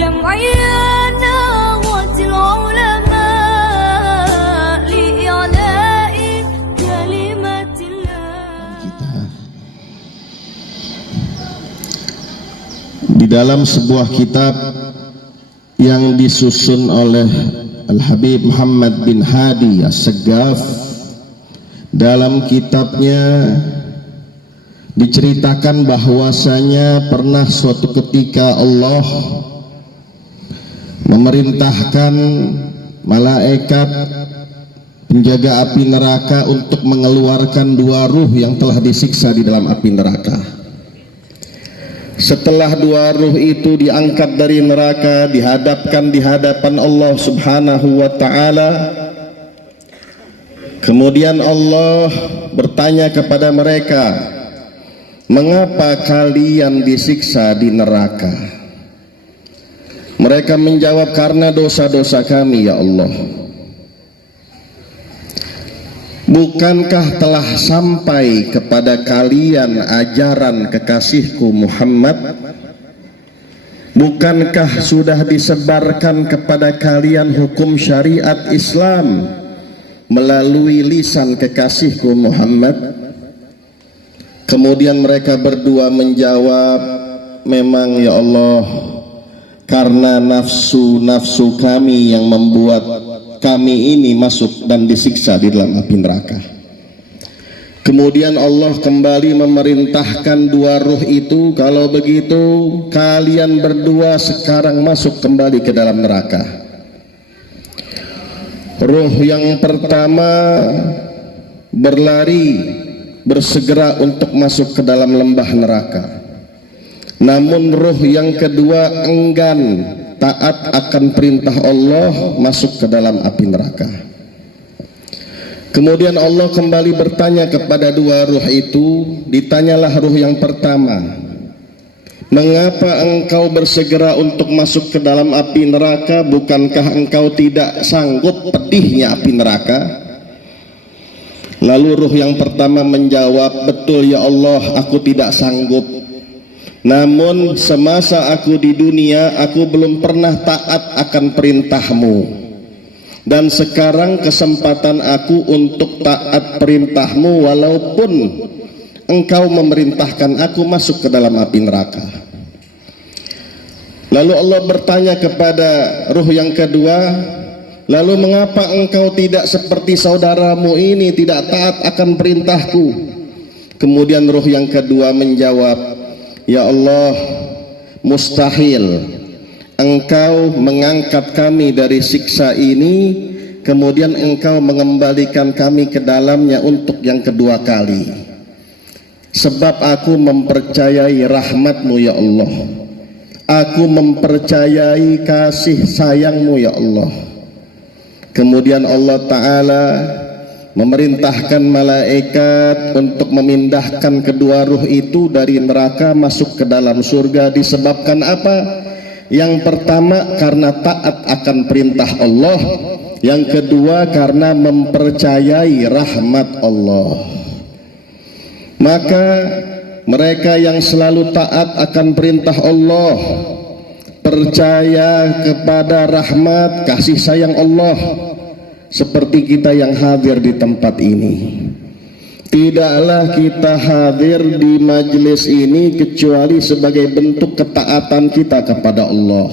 جمعينا العلماء لإعلاء كلمة الله. Di dalam sebuah kitab yang disusun oleh Al-Habib Muhammad bin Hadi As-Saggaf, dalam kitabnya diceritakan bahwasanya pernah suatu ketika Allah memerintahkan malaikat penjaga api neraka untuk mengeluarkan dua ruh yang telah disiksa di dalam api neraka. Setelah dua ruh itu diangkat dari neraka, dihadapkan di hadapan Allah Subhanahu wa ta'ala, kemudian Allah bertanya kepada mereka, mengapa kalian disiksa di neraka? Mereka menjawab, karena dosa-dosa kami ya Allah. Bukankah telah sampai kepada kalian ajaran kekasihku Muhammad? Bukankah sudah disebarkan kepada kalian hukum syariat Islam melalui lisan kekasihku Muhammad? Kemudian mereka berdua menjawab, memang ya Allah, karena nafsu-nafsu kami yang membuat kami ini masuk dan disiksa di dalam api neraka. Kemudian Allah kembali memerintahkan dua ruh itu, kalau begitu kalian berdua sekarang masuk kembali ke dalam neraka. Ruh yang pertama berlari, bersegera untuk masuk ke dalam lembah neraka. Namun ruh yang kedua enggan, taat akan perintah Allah, masuk ke dalam api neraka. Kemudian Allah kembali bertanya kepada dua ruh itu. Ditanyalah ruh yang pertama, mengapa engkau bersegera untuk masuk ke dalam api neraka? Bukankah engkau tidak sanggup pedihnya api neraka? Lalu ruh yang pertama menjawab, betul ya Allah, aku tidak sanggup. Namun semasa aku di dunia, aku belum pernah taat akan perintahmu. Dan sekarang kesempatan aku untuk taat perintahmu, walaupun engkau memerintahkan aku masuk ke dalam api neraka. Lalu Allah bertanya kepada ruh yang kedua, lalu mengapa engkau tidak seperti saudaramu ini, tidak taat akan perintahku? Kemudian ruh yang kedua menjawab, ya Allah, mustahil engkau mengangkat kami dari siksa ini, kemudian engkau mengembalikan kami ke dalamnya untuk yang kedua kali. Sebab aku mempercayai rahmatmu ya Allah, aku mempercayai kasih sayangmu ya Allah. Kemudian Allah Ta'ala memerintahkan malaikat untuk memindahkan kedua ruh itu dari neraka masuk ke dalam surga. Disebabkan apa? Yang pertama karena taat akan perintah Allah, yang kedua karena mempercayai rahmat Allah. Maka mereka yang selalu taat akan perintah Allah, percaya kepada rahmat kasih sayang Allah, seperti kita yang hadir di tempat ini. Tidaklah kita hadir di majelis ini kecuali sebagai bentuk ketaatan kita kepada Allah,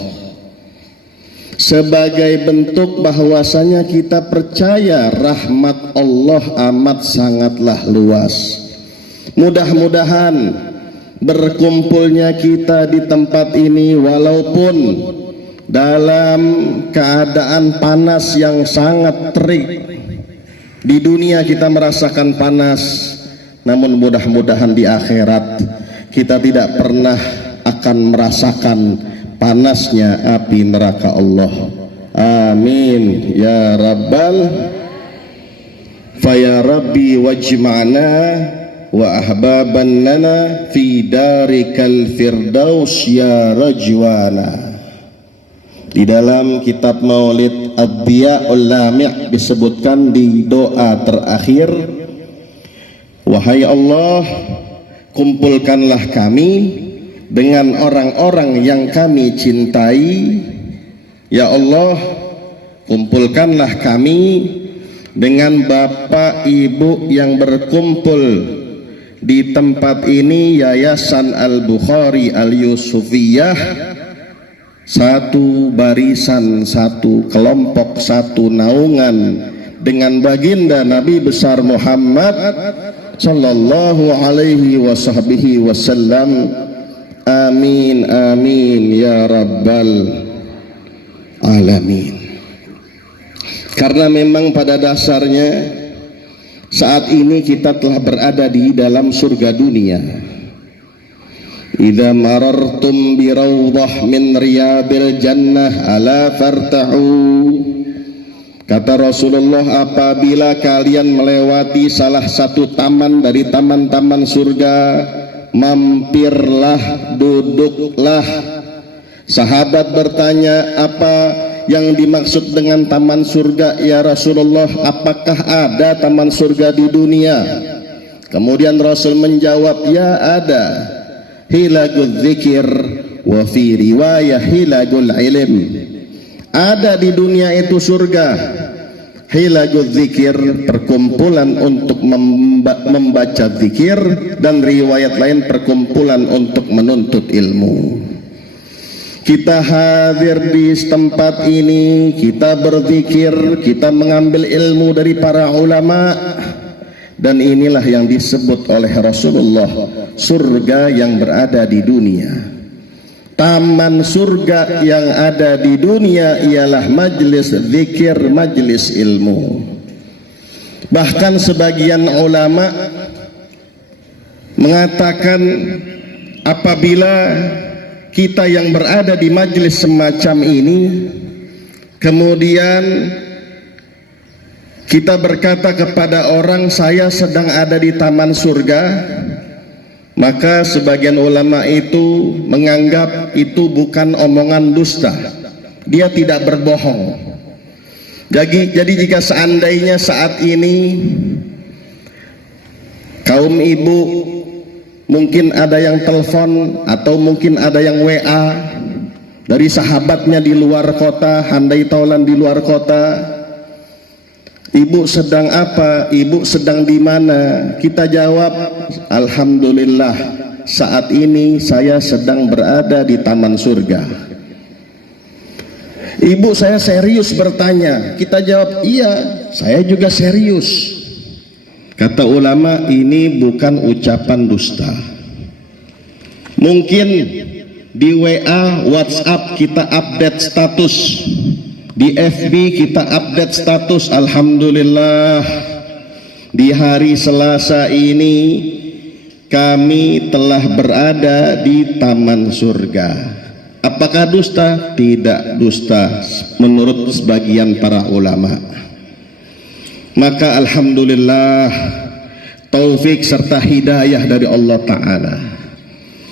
sebagai bentuk bahwasanya kita percaya rahmat Allah amat sangatlah luas. Mudah-mudahan berkumpulnya kita di tempat ini, walaupun dalam keadaan panas yang sangat terik. Di dunia kita merasakan panas, namun mudah-mudahan di akhirat kita tidak pernah akan merasakan panasnya api neraka Allah. Amin ya rabbal. Faya rabbi wajma'na wa ahbaban lana fi darikal firdaus ya rajwana. Di dalam kitab Maulid Ad-Diya'ul Lami' disebutkan di doa terakhir, wahai Allah, kumpulkanlah kami dengan orang-orang yang kami cintai. Ya Allah, kumpulkanlah kami dengan bapak ibu yang berkumpul di tempat ini, Yayasan Al-Bukhari Al-Yusufiyah, satu barisan, satu kelompok, satu naungan dengan baginda Nabi besar Muhammad sallallahu alaihi wasallam. Amin amin ya rabbal alamin. Karena memang pada dasarnya saat ini kita telah berada di dalam surga dunia. Idza marartum bi rawdah min riyadil jannah ala farta'u. Kata Rasulullah, apabila kalian melewati salah satu taman dari taman-taman surga, mampirlah, duduklah. Sahabat bertanya, apa yang dimaksud dengan taman surga ya Rasulullah? Apakah ada taman surga di dunia? Kemudian Rasul menjawab, ya ada. Hilagul dzikir wa fi riwayah hilagul ilm. Ada di dunia itu surga. Hilagul dzikir, perkumpulan untuk membaca zikir, dan riwayat lain perkumpulan untuk menuntut ilmu. Kita hadir di tempat ini, kita berzikir, kita mengambil ilmu dari para ulama, dan inilah yang disebut oleh Rasulullah surga yang berada di dunia. Taman surga yang ada di dunia ialah majlis zikir, majlis ilmu. Bahkan sebagian ulama mengatakan apabila kita yang berada di majelis semacam ini kemudian kita berkata kepada orang, saya sedang ada di taman surga, maka sebagian ulama itu menganggap itu bukan omongan dusta, dia tidak berbohong. Jadi jika seandainya saat ini kaum ibu mungkin ada yang telepon atau mungkin ada yang WA dari sahabatnya di luar kota, handai taulan di luar kota, ibu sedang apa? Ibu sedang di mana? Kita jawab, alhamdulillah saat ini saya sedang berada di taman surga. Ibu, saya serius bertanya. Kita jawab, iya saya juga serius. Kata ulama, ini bukan ucapan dusta. Mungkin di WA, WhatsApp kita update status, di FB kita update status, alhamdulillah di hari Selasa ini kami telah berada di taman surga. Apakah dusta? Tidak dusta menurut sebagian para ulama. Maka alhamdulillah taufik serta hidayah dari Allah Ta'ala.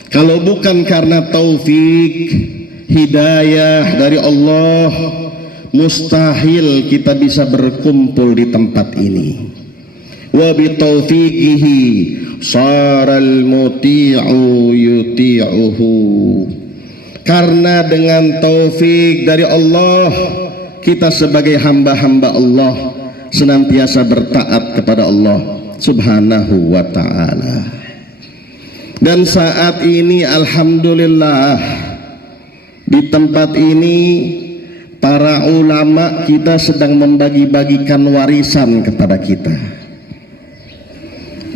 Kalau bukan karena taufik hidayah dari Allah, mustahil kita bisa berkumpul di tempat ini. Wa bi taufiqihi saral muti'u yuti'uhu. Karena dengan taufik dari Allah, kita sebagai hamba-hamba Allah senantiasa bertaat kepada Allah Subhanahu wa ta'ala. Dan saat ini alhamdulillah di tempat ini para ulama kita sedang membagi-bagikan warisan kepada kita.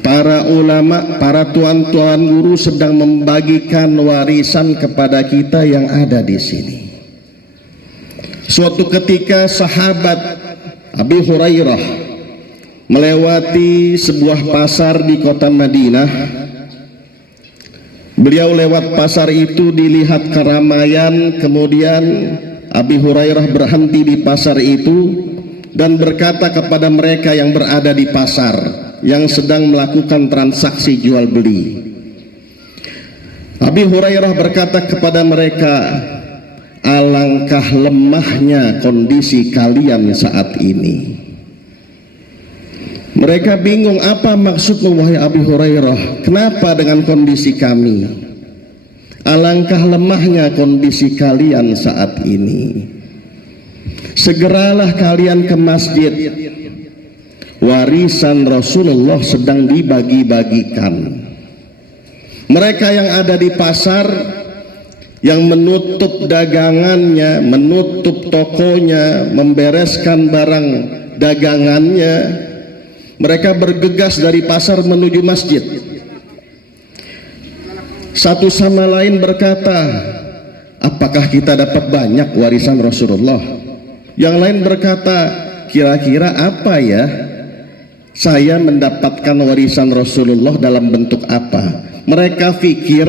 Para ulama, para tuan-tuan guru sedang membagikan warisan kepada kita yang ada di sini. Suatu ketika sahabat Abi Hurairah melewati sebuah pasar di kota Madinah. Beliau lewat pasar itu, dilihat keramaian, kemudian Abi Hurairah berhenti di pasar itu dan berkata kepada mereka yang berada di pasar yang sedang melakukan transaksi jual beli. Abi Hurairah berkata kepada mereka, alangkah lemahnya kondisi kalian saat ini. Mereka bingung, apa maksudmu wahai Abi Hurairah? Kenapa dengan kondisi kami? Alangkah lemahnya kondisi kalian saat ini. Segeralah kalian ke masjid. Warisan Rasulullah sedang dibagi-bagikan. Mereka yang ada di pasar, yang menutup dagangannya, menutup tokonya, membereskan barang dagangannya, mereka bergegas dari pasar menuju masjid. Satu sama lain berkata, apakah kita dapat banyak warisan Rasulullah? Yang lain berkata, kira-kira apa ya saya mendapatkan warisan Rasulullah dalam bentuk apa? Mereka pikir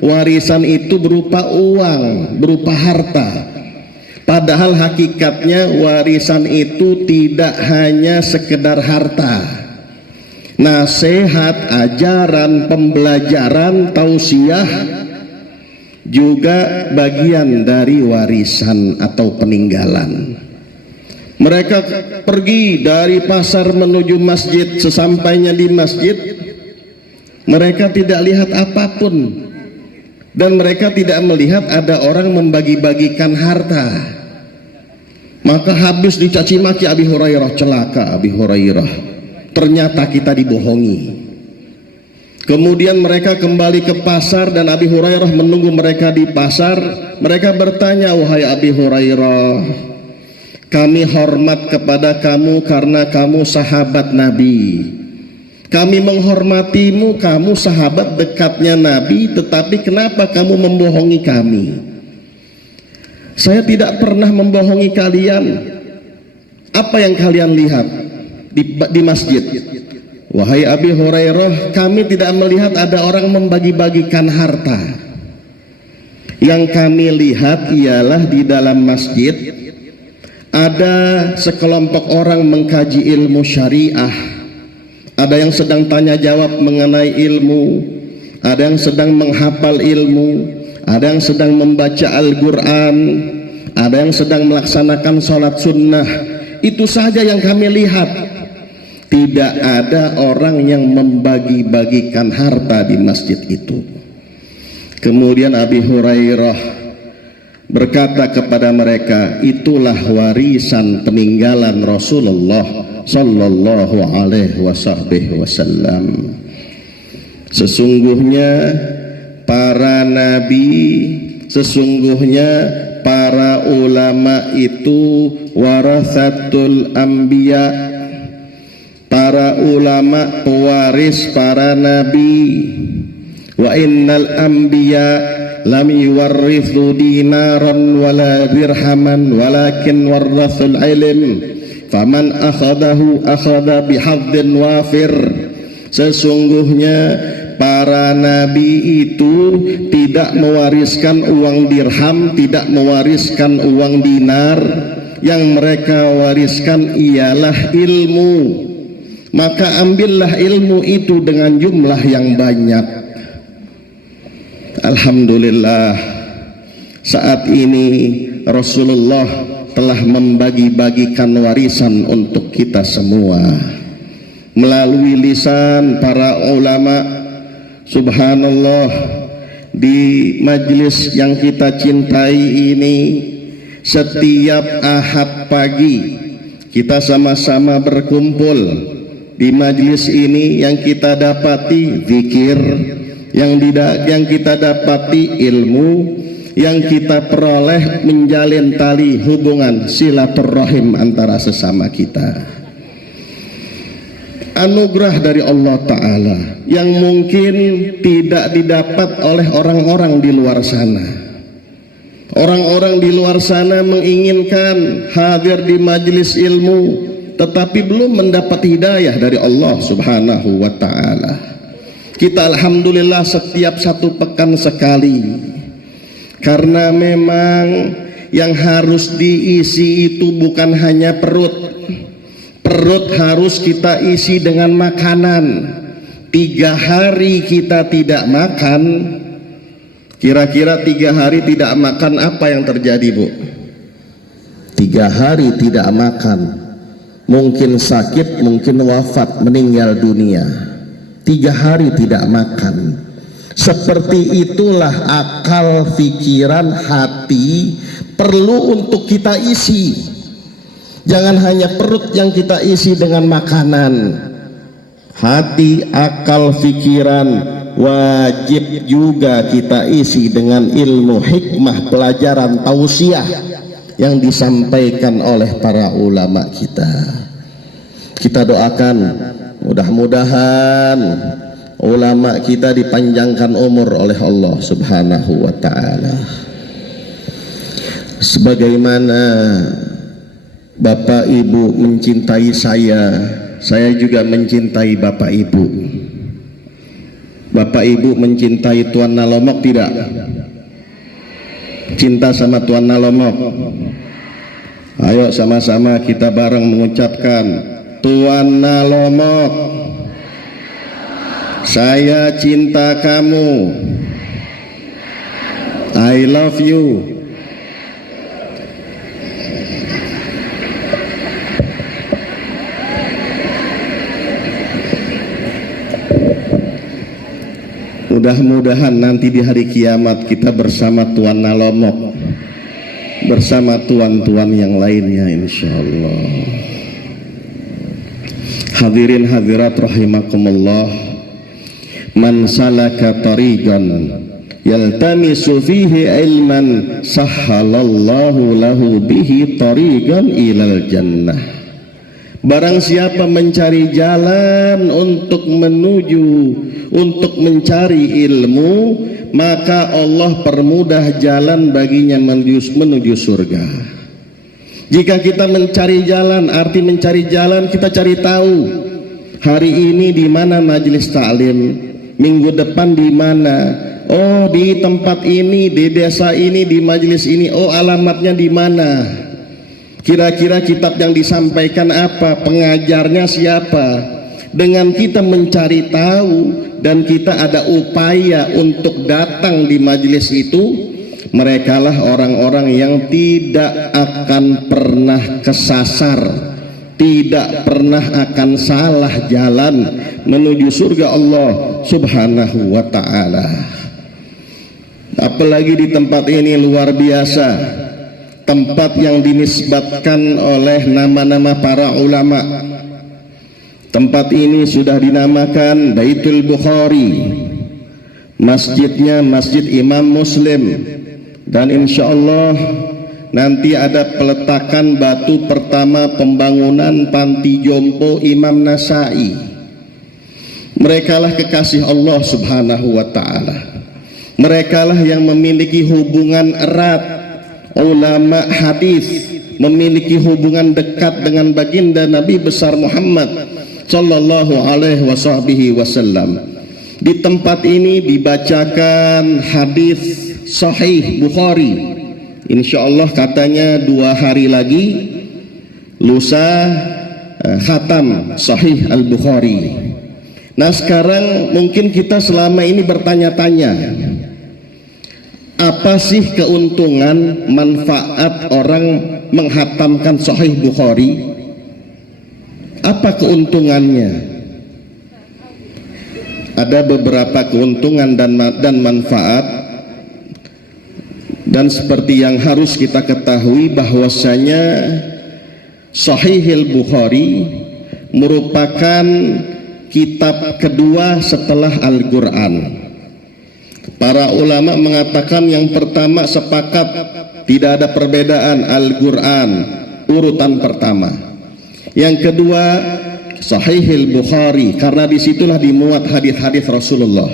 warisan itu berupa uang, berupa harta. Padahal hakikatnya warisan itu tidak hanya sekedar harta. Nasihat, ajaran, pembelajaran, tausiah juga bagian dari warisan atau peninggalan. Mereka pergi dari pasar menuju masjid. Sesampainya di masjid, mereka tidak lihat apapun, dan mereka tidak melihat ada orang membagi-bagikan harta. Maka habis dicaci maki Abi Hurairah, celaka Abi Hurairah, ternyata kita dibohongi. Kemudian mereka kembali ke pasar dan Abi Hurairah menunggu mereka di pasar. Mereka bertanya, wahai Abi Hurairah, kami hormat kepada kamu karena kamu sahabat Nabi. Kami menghormatimu, kamu sahabat dekatnya Nabi, tetapi kenapa kamu membohongi kami? Saya tidak pernah membohongi kalian. Apa yang kalian lihat di masjid? Wahai Abi Hurairah, kami tidak melihat ada orang membagi-bagikan harta. Yang kami lihat ialah di dalam masjid ada sekelompok orang mengkaji ilmu syariah. Ada yang sedang tanya jawab mengenai ilmu, ada yang sedang menghafal ilmu, ada yang sedang membaca Al-Quran, ada yang sedang melaksanakan sholat sunnah. Itu saja yang kami lihat. Tidak ada orang yang membagi-bagikan harta di masjid itu. Kemudian Abi Hurairah berkata kepada mereka, itulah warisan peninggalan Rasulullah sallallahu alaihi wasallam. Sesungguhnya para nabi, sesungguhnya para ulama itu warasatul anbiya. Para ulama pewaris para nabi. Wa innal anbiya lam yuwarrithu dinaran wala dirhaman walakin warrathul ilm. Faman akhadahu akhadha bihadzin wafir. Sesungguhnya para nabi itu tidak mewariskan uang dirham, tidak mewariskan uang dinar. Yang mereka wariskan ialah ilmu. Maka ambillah ilmu itu dengan jumlah yang banyak. Alhamdulillah, saat ini Rasulullah telah membagi-bagikan warisan untuk kita semua melalui lisan para ulama. Subhanallah, di majlis yang kita cintai ini, setiap Ahad pagi kita sama-sama berkumpul. Di majlis ini yang kita dapati zikir, yang kita dapati ilmu, yang kita peroleh menjalin tali hubungan silaturahim antara sesama kita. Anugerah dari Allah Ta'ala yang mungkin tidak didapat oleh orang-orang di luar sana. Orang-orang di luar sana menginginkan hadir di majlis ilmu, tetapi belum mendapat hidayah dari Allah Subhanahu wa Ta'ala. Kita alhamdulillah setiap satu pekan sekali, karena memang yang harus diisi itu bukan hanya perut. Perut harus kita isi dengan makanan. 3 hari kita tidak makan, kira-kira 3 hari tidak makan, apa yang terjadi, Bu? 3 hari tidak makan, mungkin sakit, mungkin wafat, meninggal dunia. 3 hari tidak makan. Seperti itulah akal, pikiran, hati perlu untuk kita isi. Jangan hanya perut yang kita isi dengan makanan. Hati, akal, pikiran wajib juga kita isi dengan ilmu, hikmah, pelajaran, tausiah yang disampaikan oleh para ulama kita. Kita doakan mudah-mudahan ulama kita dipanjangkan umur oleh Allah Subhanahu wa ta'ala. Sebagaimana Bapak Ibu mencintai saya juga mencintai Bapak Ibu. Bapak Ibu mencintai Tuan Nalomok tidak? Cinta sama Tuan Nalomok? Ayo sama-sama kita bareng mengucapkan, Tuan Nalomok, saya cinta kamu, I love you. Mudah-mudahan nanti di hari kiamat kita bersama Tuan Nalomok, bersama tuan-tuan yang lainnya insyaallah. Hadirin hadirat rahimakumullah, man salaka tariqan yaltamisu fihi ilman sahhalallahu lahu bihi tariqan ilal jannah. Barang siapa mencari jalan untuk mencari ilmu, maka Allah permudah jalan baginya menuju surga. Jika kita mencari jalan, arti mencari jalan kita cari tahu hari ini di mana majelis taklim, minggu depan di mana, oh di tempat ini, di desa ini, di majelis ini, oh alamatnya di mana, kira-kira kitab yang disampaikan apa, pengajarnya siapa. Dengan kita mencari tahu dan kita ada upaya untuk datang di majelis itu, merekalah orang-orang yang tidak akan pernah kesasar, tidak pernah akan salah jalan menuju surga Allah Subhanahu wa ta'ala. Apalagi di tempat ini luar biasa, tempat yang dinisbatkan oleh nama-nama para ulama. Tempat ini sudah dinamakan Baitul Bukhari, masjidnya Masjid Imam Muslim, dan insya Allah nanti ada peletakan batu pertama pembangunan panti jompo Imam Nasai. Merekalah kekasih Allah Subhanahu wa ta'ala. Merekalah yang memiliki hubungan erat, ulama hadis memiliki hubungan dekat dengan baginda Nabi besar Muhammad sallallahu alaihi wasallam. Di tempat ini dibacakan hadis sahih Bukhari. Insyaallah katanya 2 hari lagi lusa khatam sahih Al-Bukhari. Nah sekarang mungkin kita selama ini bertanya-tanya, apa sih keuntungan manfaat orang menghatamkan sahih Bukhari? Apa keuntungannya? Ada beberapa keuntungan dan manfaat, dan seperti yang harus kita ketahui bahwasanya Sahihul Bukhari merupakan kitab kedua setelah Al-Quran. Para ulama mengatakan yang pertama sepakat tidak ada perbedaan, Al-Quran urutan pertama. Yang kedua Sahihul Bukhari, karena disitulah dimuat hadis-hadis Rasulullah.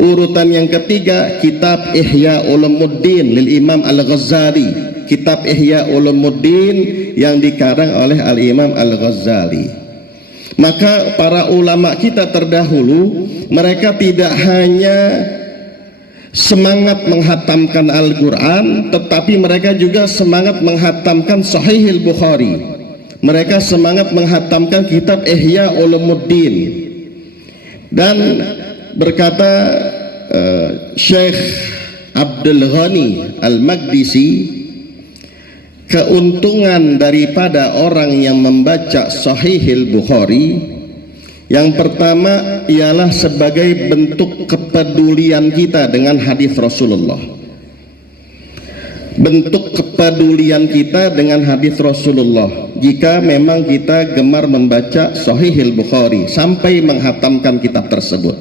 Urutan yang ketiga kitab Ihya Ulumuddin lil Imam Al-Ghazali, kitab Ihya Ulumuddin yang dikarang oleh Al-Imam Al-Ghazali. Maka para ulama kita terdahulu, mereka tidak hanya semangat menghatamkan Al-Quran, tetapi mereka juga semangat menghatamkan Sahihul Bukhari. Mereka semangat menghatamkan kitab Ihya Ulumuddin. Dan berkata Syekh Abdul Ghani Al-Maqdisi, keuntungan daripada orang yang membaca Sahihul Bukhari Yang pertama ialah sebagai bentuk kepedulian kita dengan hadis Rasulullah. Bentuk kepedulian kita dengan hadis Rasulullah. Jika memang kita gemar membaca Sahihil Bukhari sampai menghatamkan kitab tersebut.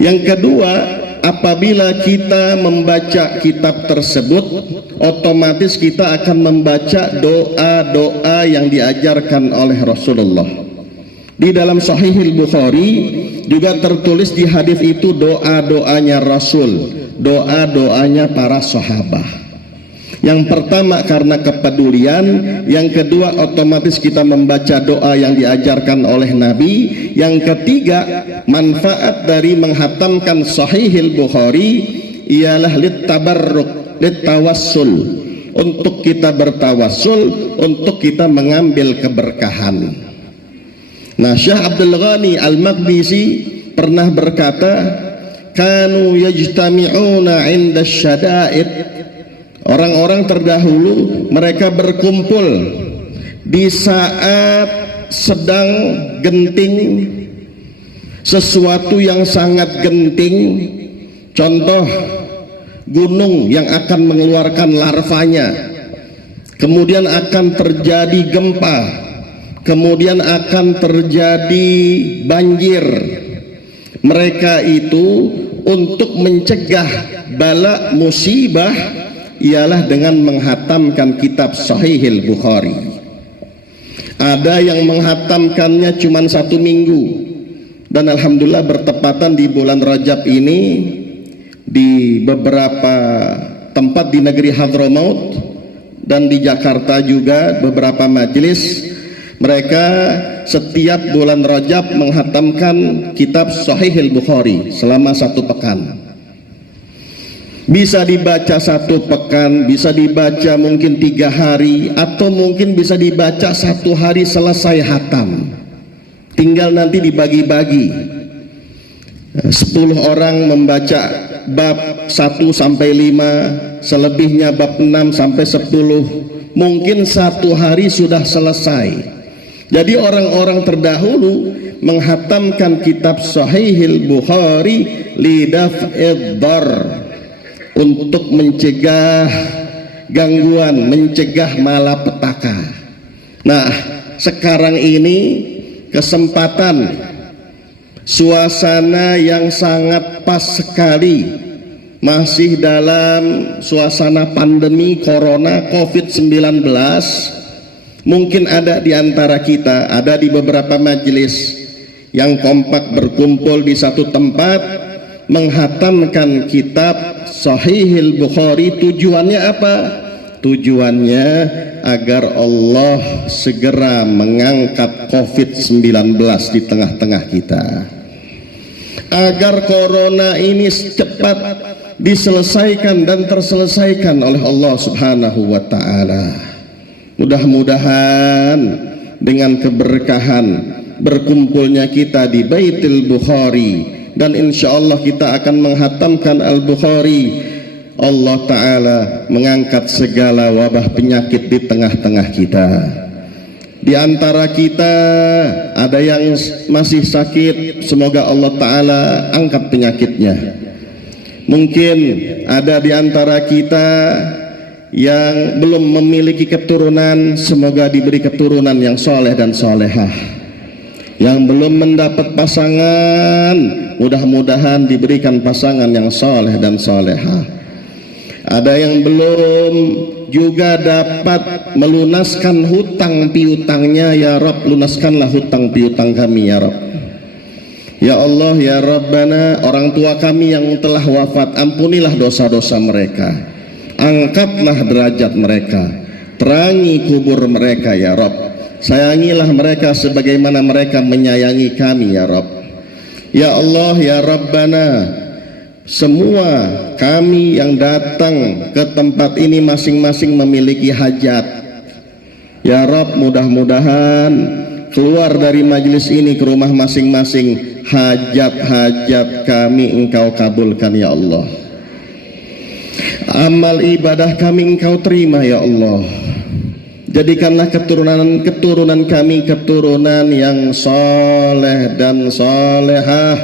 Yang kedua, apabila kita membaca kitab tersebut, otomatis kita akan membaca doa-doa yang diajarkan oleh Rasulullah. Di dalam Sahihil Bukhari juga tertulis di hadis itu doa-doanya Rasul, doa-doanya para sahabat. Yang pertama karena kepedulian, yang kedua otomatis kita membaca doa yang diajarkan oleh Nabi, yang ketiga manfaat dari menghatamkan Sahihil Bukhari ialah litabarruk, litawassul, untuk kita bertawassul, untuk kita mengambil keberkahan. Nah, Syekh Abdul Ghani Al-Maqdisi pernah berkata, kanu yajtami'una 'inda syada'id. Orang-orang terdahulu mereka berkumpul di saat sedang genting, sesuatu yang sangat genting, contoh gunung yang akan mengeluarkan larvanya, kemudian akan terjadi gempa, kemudian akan terjadi banjir. Mereka itu untuk mencegah bala musibah ialah dengan menghatamkan kitab Sahihil Bukhari. Ada yang menghatamkannya cuma 1 minggu, dan alhamdulillah bertepatan di bulan Rajab ini di beberapa tempat di negeri Hadramaut dan di Jakarta juga beberapa majelis mereka setiap bulan Rajab menghatamkan kitab Sahihil Bukhari selama 1 pekan. Bisa dibaca 1 pekan, bisa dibaca mungkin 3 hari, atau mungkin bisa dibaca 1 hari selesai hatam. Tinggal nanti dibagi-bagi. 10 orang membaca bab 1 sampai 5, selebihnya bab 6 sampai 10. Mungkin 1 hari sudah selesai. Jadi orang-orang terdahulu menghatamkan kitab Sahihil Bukhari lidaf'id dar, untuk mencegah gangguan, mencegah malapetaka. Nah, sekarang ini kesempatan, suasana yang sangat pas sekali, masih dalam suasana pandemi corona COVID-19. Mungkin ada di antara kita, ada di beberapa majelis yang kompak berkumpul di satu tempat menghatamkan kitab Sahihil Bukhari. Tujuannya apa? Tujuannya agar Allah segera mengangkat COVID-19 di tengah-tengah kita, agar corona ini cepat diselesaikan dan terselesaikan oleh Allah Subhanahu wa ta'ala. Mudah-mudahan dengan keberkahan berkumpulnya kita di Baitul Bukhari, dan insya Allah kita akan menghatamkan Al-Bukhari, Allah Ta'ala mengangkat segala wabah penyakit di tengah-tengah kita. Di antara kita ada yang masih sakit, semoga Allah Ta'ala angkat penyakitnya. Mungkin ada di antara kita yang belum memiliki keturunan, semoga diberi keturunan yang soleh dan solehah. Yang belum mendapat pasangan, mudah-mudahan diberikan pasangan yang soleh dan solehah. Ada yang belum juga dapat melunaskan hutang piutangnya, ya Rabb, lunaskanlah hutang piutang kami ya Rabb. Ya Allah, ya Rabbana, orang tua kami yang telah wafat, ampunilah dosa-dosa mereka, angkatlah derajat mereka, terangi kubur mereka ya Rabb. Sayangilah mereka sebagaimana mereka menyayangi kami ya Rabb. Ya Allah, ya Rabbana, semua kami yang datang ke tempat ini masing-masing memiliki hajat. Ya Rabb, mudah-mudahan keluar dari majelis ini ke rumah masing-masing, hajat-hajat kami Engkau kabulkan ya Allah. Amal ibadah kami Engkau terima ya Allah. Jadikanlah keturunan kami keturunan yang soleh dan solehah.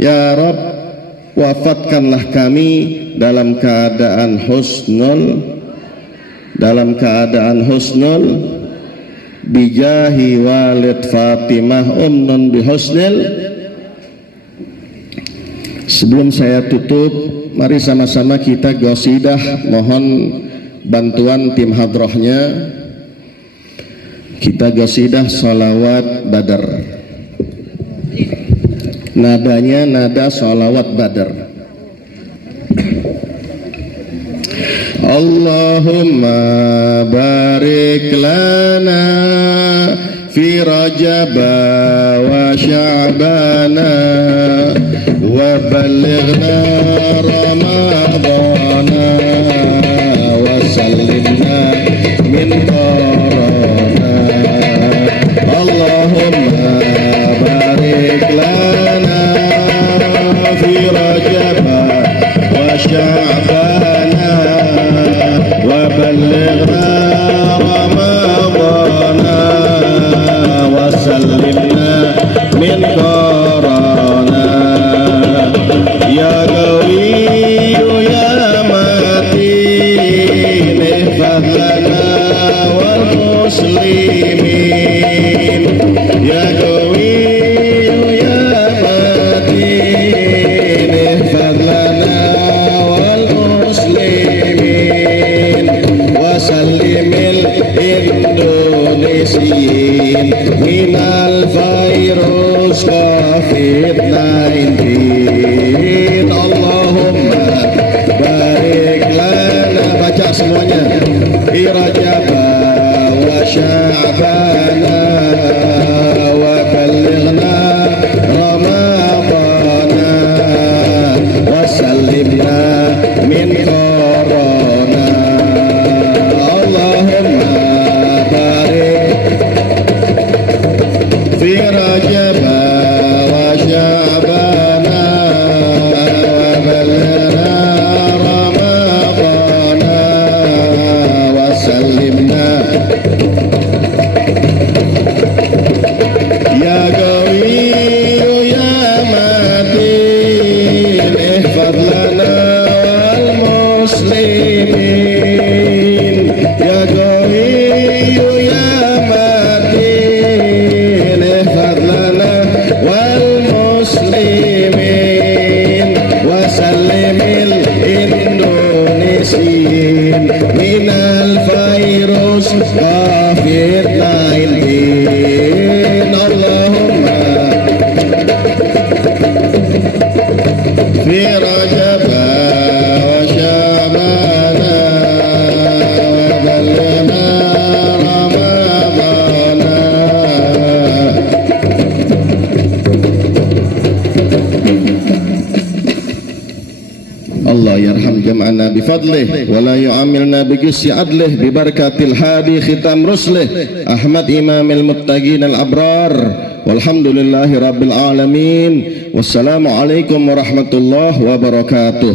Ya Rabb, wafatkanlah kami dalam keadaan husnul bijahi walid Fatimah Nun bihusnil. Sebelum saya tutup, mari sama-sama kita qasidah, mohon bantuan tim hadrohnya. Kita qasidah sholawat badar, nadanya nada sholawat badar. Allahumma barik lana fi Rajab wa Sya'bana wa ballighna Ramadana wa sallimna min corona. Allahumma barik lana fi Rajab wa Sya'bana wa ballighna Ramadana wa sallimna min corona. Ya Qawiyyu ya Matin ihfaz lana wal muslimin. Ya Qawiyyu ya Matin ihfaz lana wal muslimin wa sallimil Indonesiyin minal virus COVID-19. Allahumma barik lana, baca semuanya, fi Rajab wa Sya'bana wa ballighna Ramadana wa sallimna min corona. Allahumma barik fi Rajab wa Sya'bana wa ballighna Ramadana wa sallimna. Ya Qawiyyu ya Matin ihfaz lana wal muslimin. Ya Qawiyyu ya Matin ihfaz lana wal muslimin wa sallimil Indonesiyin minal virus COVID-19. Allahumma fi Rajab wa Sya'bana wa ballighna Ramadana. Allah yarham jam'ana bifadlih wa la yu'amilna bigussi adlih bi barakatil hadi khitam ruslih Ahmad imamil muttaqin al abrar walhamdulillahi rabbil alamin. Wassalamu alaikum warahmatullahi wabarakatuh.